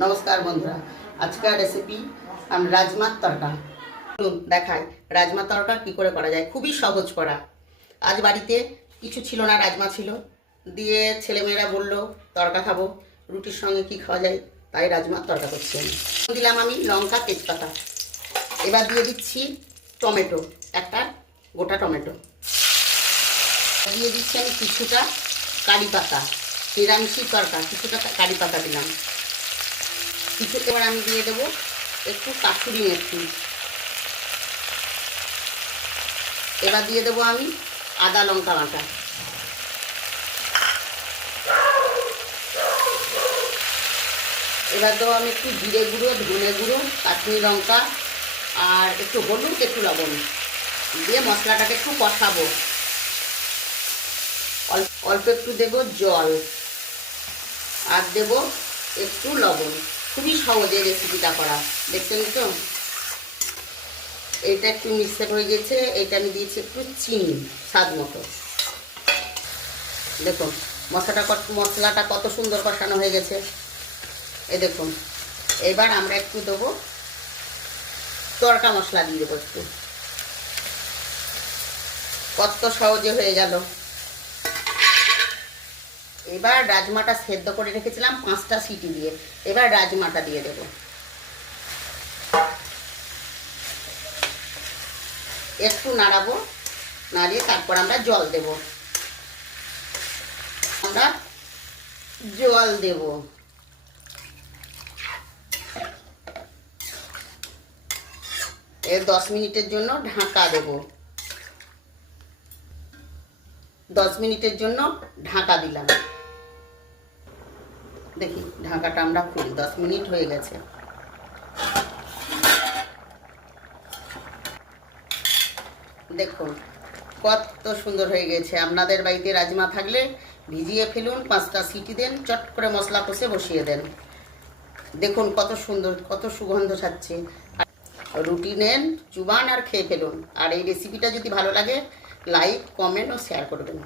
নমস্কার বন্ধুরা, আজকের রেসিপি আমি রাজমার তরকা। দেখাই রাজমা তরকা কী করে করা যায়। খুবই সহজ করা। আজ বাড়িতে কিছু ছিল না, রাজমা ছিল, দিয়ে ছেলেমেয়েরা বললো তরকা খাবো, রুটির সঙ্গে কি খাওয়া যায়, তাই রাজমার তরকা করছি। আমি দিলাম আমি লঙ্কা, তেজপাতা। এবার দিয়ে দিচ্ছি টমেটো, একটা গোটা টমেটো দিয়ে দিচ্ছি। আমি কিছুটা কারি পাতা, নিরামিষি তরকা, কিছুটা কারি পাতা দিলাম কিছু। এবার আমি দিয়ে দেবো একটু কাসুরি মেথি। এবার দিয়ে দেবো আমি আদা লঙ্কা বাটা। এবার দেবো আমি একটু জিরে গুঁড়ো, ধনে গুঁড়ো, কাশ্মীরি লঙ্কা আর একটু হলুদ, একটু লবণ দিয়ে মশলাটাকে একটু কষাবো। অল্প একটু দেবো জল আর দেবো একটু লবণ। খুবই সহজে রেসিপিটা করা, দেখছেন তো। এইটা একটু মিক্সড হয়ে গেছে, এইটা আমি দিয়েছি একটু চিনি স্বাদ মতো। দেখুন মশলাটা কত সুন্দর কষানো হয়ে গেছে, এই দেখুন। এবার আমরা একটু দেবো তড়কা মশলা, দিয়ে দেবো একটু। কত সহজে হয়ে গেল। এবার রাজমাটা সেদ্ধ করে রেখেছিলাম 5টা সিটি দিয়ে, এবার রাজমাটা দিয়ে দেব। একটু নাড়াবো, নাড়িয়ে তারপর আমরা জল দেব। আমরা জল দেব। এর 10 মিনিটের জন্য ঢাকা দেব। 10 মিনিটের জন্য ঢাকা দিলাম। দেখি ঢাকাটা আমরা খুলি। 10 মিনিট হয়ে গেছে। দেখুন কত সুন্দর হয়ে গেছে। আপনাদের বাড়িতে রাজমা থাকলে ভিজিয়ে ফেলুন, 5টা সিটি দেন, চট করে মশলা কষে বসিয়ে দেন। দেখুন কত সুন্দর, কত সুগন্ধ ছাড়ছে। রুটি নেন, চুবান আর খেয়ে ফেলুন। আর এই রেসিপিটা যদি ভালো লাগে লাইক, কমেন্ট ও শেয়ার করবেন।